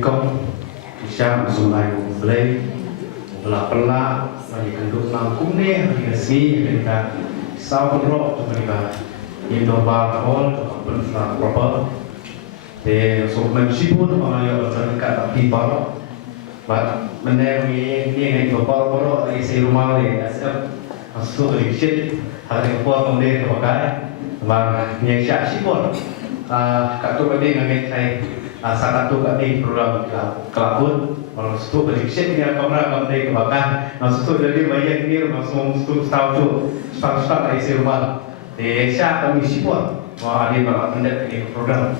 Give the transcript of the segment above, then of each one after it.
Nikom bisa mensulai mulai mulai pelak lagi kenduk langkung ni lagi nasi mereka sau perlu tu mereka indoor bar hall tu penfla proper de so membership pun mengalir berkat tapi bar but menawi ni ngai bar lagi si rumah ni asal masuk riksit hari kuat kemudian terpakai bang ni siap sipon kat tu tadi ngai kai salah satu kami program kelabut kalau situ berikut dia kamera kami kebakar masuk jadi banyak ni masuk tahu tu start dari rumah desa kami sipon wah ini bakal mendat ini program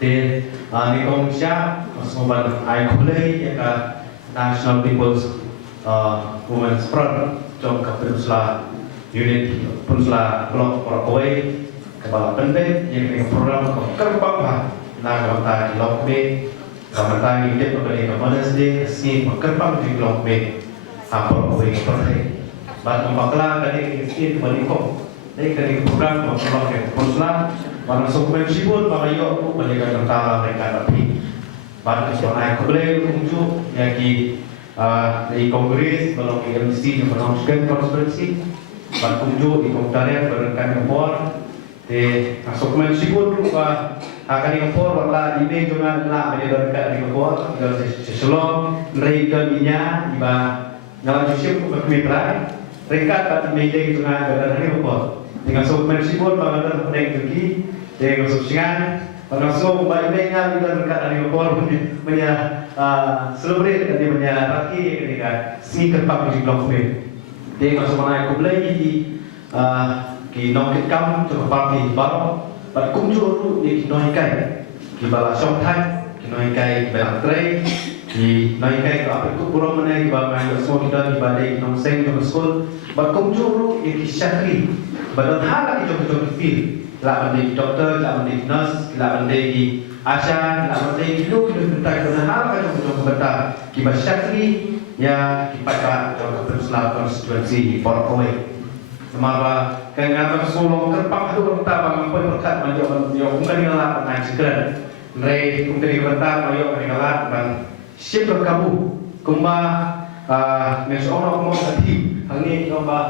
di Indonesia masuk ban ICOLE ya National People's Women's Front trong kapusla unit kapusla blok Rockaway kebal penting yang program kerbang na gamta di lok me gamta ni de pagali ka manas de si makarpang di lok me apor ko ei perhe ba makla kani si bali ko dei kani program ko program ke konsla ba so ko sibol ba yo ko bali ka gamta mereka tapi ba ko so ai ko bele kunju ya ki di kongres kalau ki MC ni menonton konferensi ba kunju di komentariat berkan impor de masuk men sibol ba akan impor wala ime jangan la menyebarkan di impor dari seselong mereka minyak iba ngalah jusip bermitra mereka tak meja jangan dari impor dengan sumber sibol bangadan pendek pergi dengan subsidian langsung baiknya kita berkat dari impor punya celebrate tadi punya raki ketika si kepak di blok B dia masuk mana aku beli di nongkit kam cukup parti baru bạn cũng chưa đi nói cái thì bà là song thanh thì nói cái bạn trai thì nói cái có phải cũng buồn này và ngày ở số kita di badai nong seng trong school bạn cũng chưa đi cái sakri bạn đang hát cái trong film là bạn đi doctor là bạn đi nurse là bạn đi asha là bạn đi lúc kita kita hát cái trong benda kita sakri ya kita trong Islam constituency Portaway Semara kenapa sulung kerpak itu pertama mampu berkat majok majok mungkin ngalah dengan segera mereka mungkin berkat majok ngalah dan siap berkabu kumba mesono kumba hati hangi kumba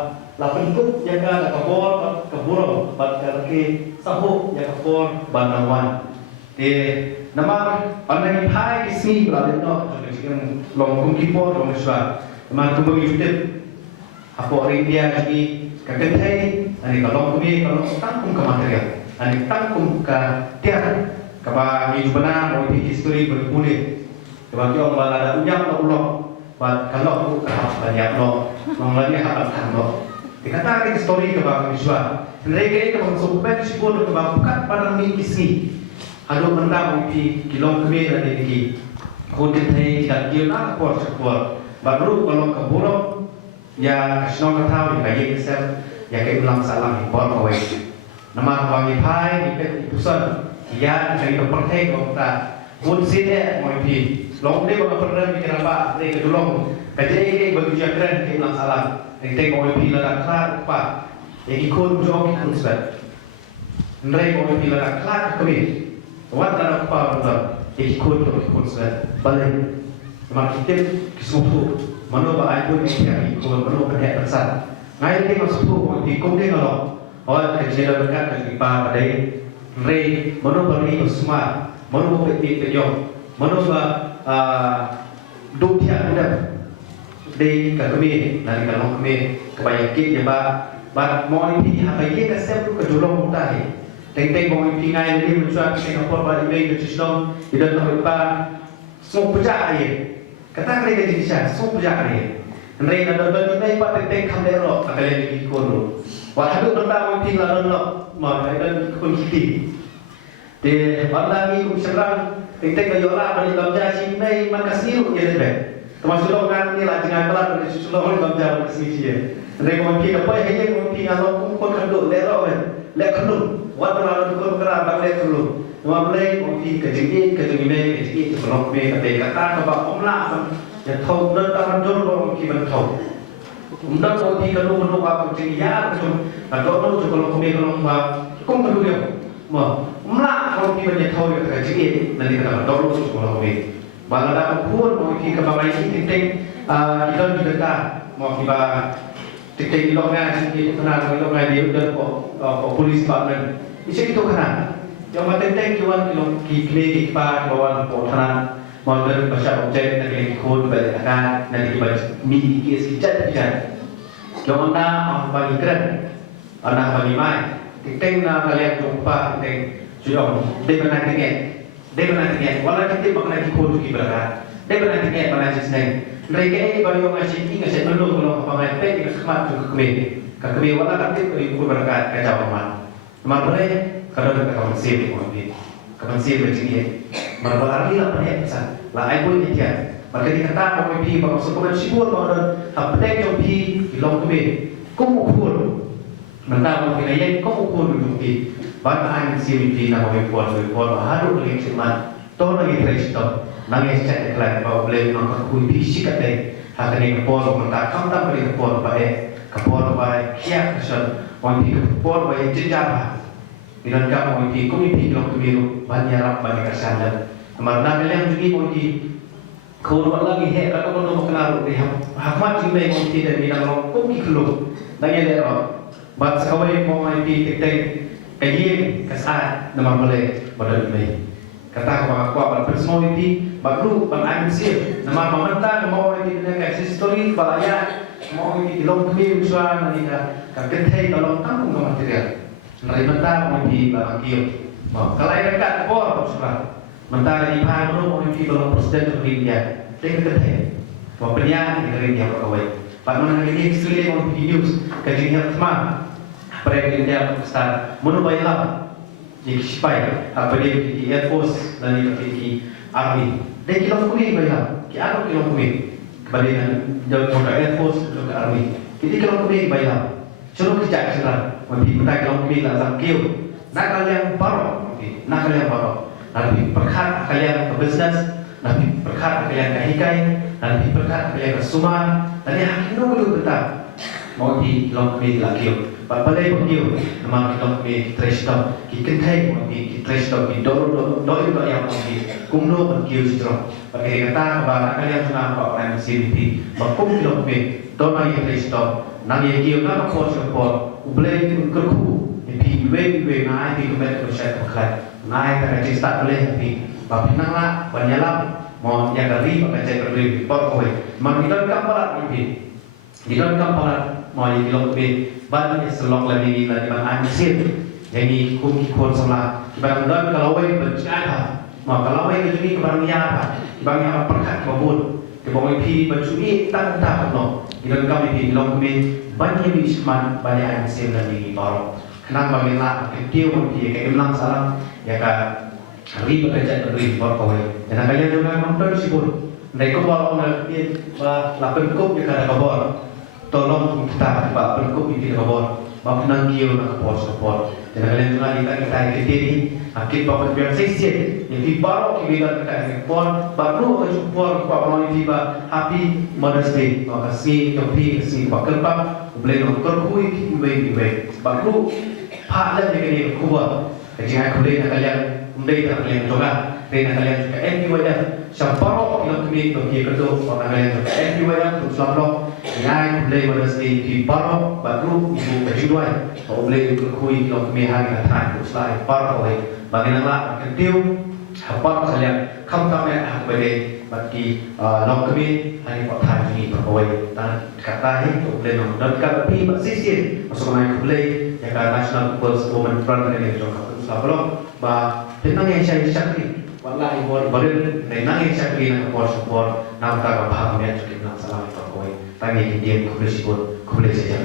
lapan kut jaga kabur kaki sahu jaga kabur banawan nama pandai pai kisni berada no jadi longkung kipor longswa nama kumba YouTube apa India lagi kakek ani kalau kami kalau tangkum ke material ani tangkum ke tiar kaba ni benar mau di history berkulit kaba kyo balada unyam no ulo bat kalau ku ka banyak no mengalami hal no dikatakan story kaba kami sua mereka itu mensupport sipur kaba bukan pada mi kisi ado benda mau di kilong kami dan di kulit hai dan kira kuat baru kalau keburuk ya kasih tahu ya kayak sel ya kayak ulang salam impor kawai nama wangi pai di pusat ya dari pertek kita pun sini mau di long dia baru pernah bikin apa dari kedulung kerja ini bagi jalan kayak ulang salam yang tengok mau di ladang kelar apa yang ikut jauh ikut sebab mereka mau di ladang kelar kami wan ladang apa betul yang ikut sebab balik memang kita kesuatu mana baik pun yang ikut mana berhak besar ngay cái con số thì cũng thế nào đó cái chế độ các cái ba ở đây re monopoli của smart monopoli của nhau monopoli đôi thiệt nữa đây cả kami nanti kalau kami kebanyakan ya ba mau ini apa ini kan saya perlu kejolong mutai teng mau ini ngay ini mencuat Singapura ba ini ke Chisholm tidak tahu apa semua pejak aja kata mereka jadi siapa semua pejak aja mereka ada ini pak teng kamera lo akan di kono walau tentang mungkin lalu lo mau ada pun kita di lagi serang teng kayola balik gambar sini mai makasih lu ya deh termasuk lo kan ni lah jangan pelan dari susu lo gambar makasih dia mereka mungkin apa yang mungkin kalau kumpul kenduk lero lek kenduk waktu lalu kumpul kerap lek kenduk Mà lên một khi cái chính cái mê cái chính cái lòng mê cái kata các bạn không lạ ya thâu nó taมันจนmột khi mình thâu nó một khi cái lúc nó vào cái chính giá cái chung là đó nó cho cái lòng mê cái lòng mà không có điều mà lạ không khi mình thâu cái chính là đi cái đó lúc cho cái lòng mê balada pun mau ki kabangai titik kita juga mau kita titik ilongnya sini kena ilongnya dia udah kok polis department isi itu kena yang matenteng kiwan kilong kikle kipa bawa potran mau dari bahasa objek dari kod balik akan nanti kita mini kes kicat yang mana bagi keren anak bagi mai titik na kalian jumpa titik sudah dia benar tinggal walau kita mengenai kod kita dia benar tinggal mana jenisnya mereka ini baru masih tinggal saya belum kalau pakai pen kita semat juga kami walau kita beri berkat kacau teman boleh kalau kita kawan sih kawan sih begini malah lagi lah pada pesan lah aku ini dia maka dikata mau pi mau sekolah sibuk mau apa yang pi ilong kami kamu ukur mentah mau pinanya kamu ukur dulu bahkan sih pi nak mau report harus lagi cuma toh lagi teristop nangis cek iklan bawa beli nak kui pi sikat deh hak ini report mentah kamu tak beli report baik report baik kiat kesal mau pi report baik jejak dengan kamu pi kami pi ilong kami banyak rap banyak kesalahan kemarin yang juga mau di kau lagi he kalau kau mau kenal di hakmat juga mau tidak bilang orang kami keluh nanya dia buat sekawai mau pi titik kajian kesat nama boleh pada ini kata aku apa personality baru bang sih nama pemerintah mau ini dengan eksis story balaya mau ini long kami usaha nanti kakentai kalau kampung material dari mentah mau di bang kio kalau dekat por sudah mentah di pagi mau di belum presiden India dekat mau penyanyi dari India berkawai pada mana ini istri mau di news kajian teman India start menubai lab di spy apa dia di Air Force dan di Army dia kilo kumi bayar kita kilo kumi kebalikan jauh ke Air Force ke Army kita kilo kumi bayar suruh kerja kesana nanti kita kilo kumi lazam kio nak kalian baru nanti perkat kalian ke bisnes nanti perkat kalian ke hikai nanti perkat kalian ke sumar nanti hakim dulu betul mau di kilo kumi lagi balai bagi nama kita pergi trestop kita kentai pergi trestop di doro yang pergi kumno pergi sejauh bagi kata bahwa kalian sudah orang CVP bakum kilo pergi doro yang trestop nanti kio nak kau support ubelai kerku di iwe naik di kemet proses berkelan naik dari start boleh tapi bapak nangla banyalam mau yang kali pakai cek berdiri porkoi kita kamparat lebih kita kamparat mau di kilo pergi ban selong lagi bang ansir jadi kum sama bang dan kalau we bercakap mau kalau we jadi kebarang apa bang yang perkat babun ke bang pi bercuri tak no kita kami di long kami banyak wisman banyak ansir lagi baru kenapa bang kecil pi kayak bilang salam ya ka hari bekerja beri baru dan kalian juga nonton sibuk mereka baru ngerti lapen kup ya kada kabar tolong kita pak berkup di kabor mau nanggiu nak support dan kalian juga kita ini akib bapak biar sesi yang di baru kita support baru support pak mau tiba happy Mother's Day makasih topi kasih pak kerpa boleh nongkrong kui baik baru pak lagi ini kuat jadi aku boleh kalian mendai kalian juga dan kalian juga anyway Samparo ilang kami bagi kedua orang kalian juga anyway untuk selalu yang boleh berasal di paro baru ibu kejuduan kalau boleh berkuih kalau kami hari nanti selain paro oleh bagaimana kedua apa kalian kamu aku bagi long kami hari pertama ini berkuih dan kata itu boleh dan kalau kami bersisir masuk ke boleh yang National People's Women Front dari Jakarta selalu bah tentang yang saya cakap wallahi baru nenang yang saya beri nak support nak tak apa yang cukup nak salam itu kau tangi dia kulis saja.